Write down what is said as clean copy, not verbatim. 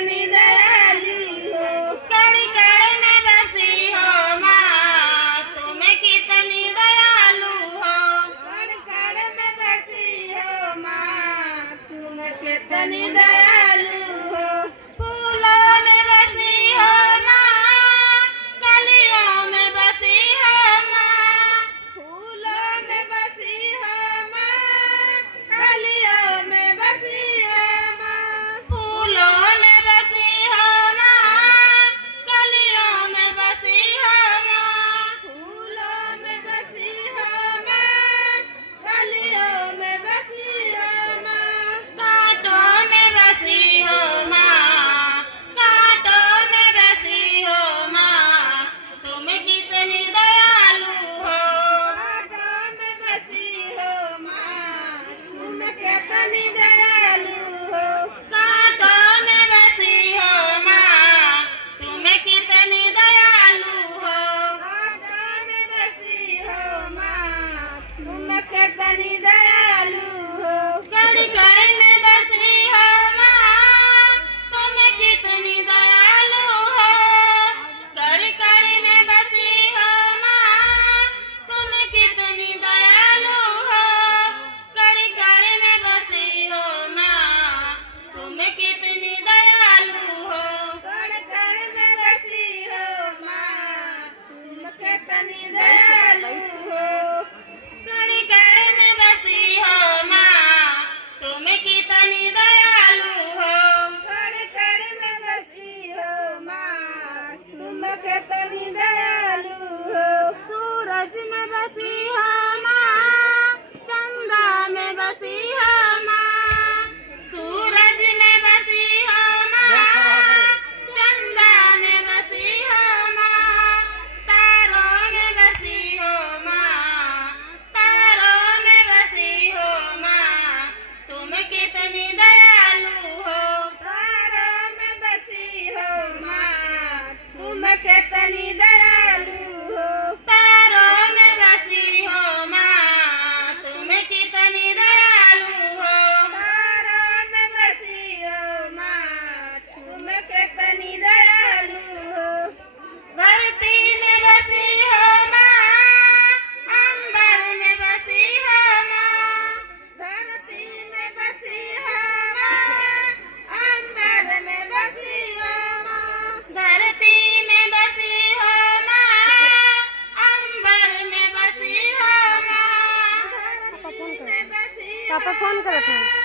कितनी दयालु हो। कण कण में बसी हो माँ तुम कितनी दयालु हो। कण कण में बसी हो माँ तुम कितनी दयालु हो। फूलों में बसी हो माँ कलियों में बसी हो माँ। फूलों में बसी हो माँ कलियों में बसी हो माँ। फूलों में बसी हो माँ कलियों में बसी हो माँ। फूलों में बसी हो माँ कलियों में बसी हो माँ। कांटों में बसी हो माँ कांटों में बसी हो माँ तुम कितनी दयालु हो। कांटों में बसी हो माँ तुम कितनी दयालु हो। कांटों में बसी हो माँ तुम कितनी दयालु हो। कांटों में बसी हो माँ तुम कितनी दयालु हो। कण कण में बसी हो माँ तुम कितनी दयालु हो। कण कण में बसी हो माँ तुम कितनी दयालु हो। कण कण में बसी हो माँ तुम कितनी दयालु हो। कण कण में बसी हो माँ तुम कितनी दयालु हो। कण कण में बसी हो माँ तुम कितनी दयालु हो। कण कण में बसी हो माँ तुम कितनी दयालु हो। सूरज में बसी हो माँ चंदा में बसी हो माँ। सूरज में बसी हो माँ चंदा में बसी हो माँ। तारों में बसी हो माँ तारों में बसी हो माँ तुम कितनी दयालु हो। तारों में बसी हो माँ तुम कितनी दयालु हो। तारों में बसी हो माँ तुम कितनी दयालु हो। तारों में बसी हो माँ तुम कितनी दयालु हो। धरती में बसी हो माँ अंबर में बसी हो माँ। धरती में बसी हो माँ अंबर में बसी हो माँ। धरती में बसी हो माँ अंबर में बसी हो माँ। धरती में बसी पापा फोन करत हैं।